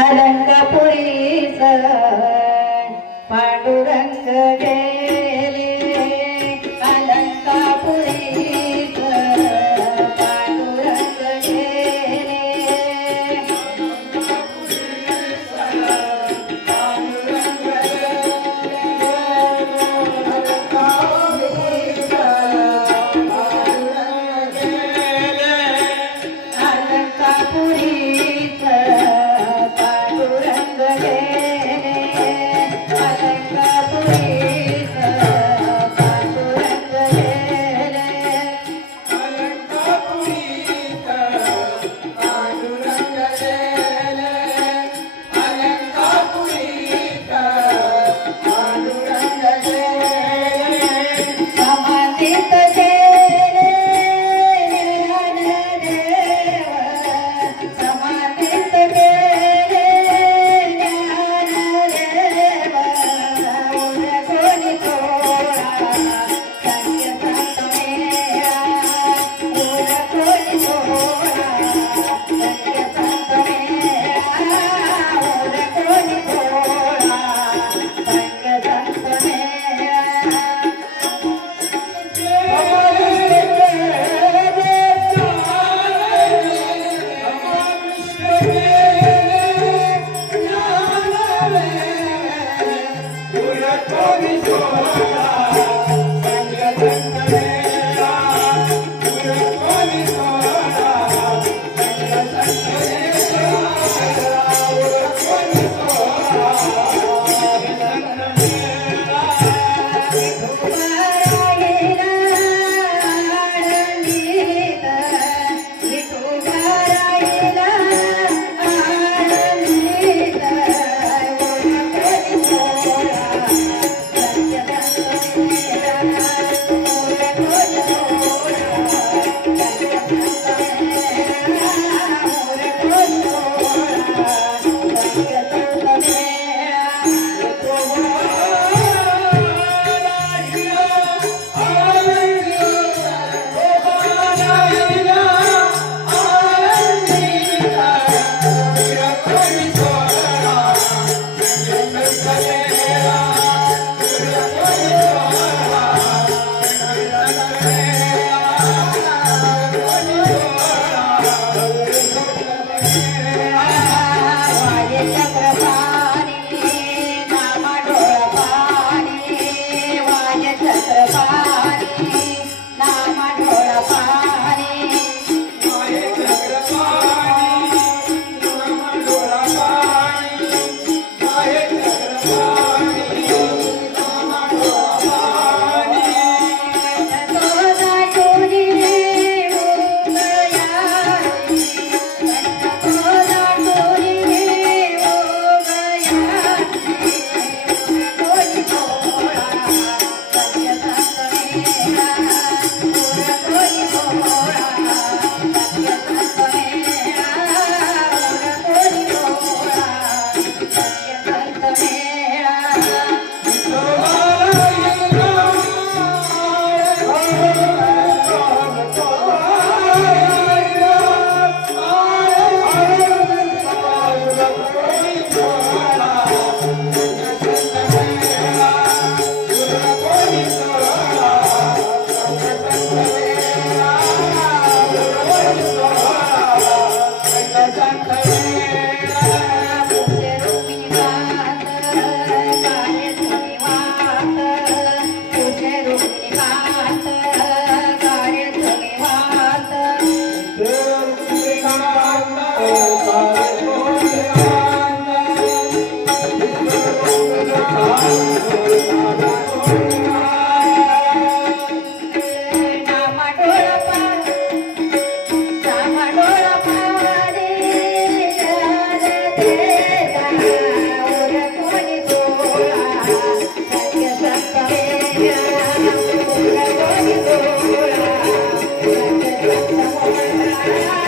അലങ്കപുരി আমাদের তো Yeah. Yeah.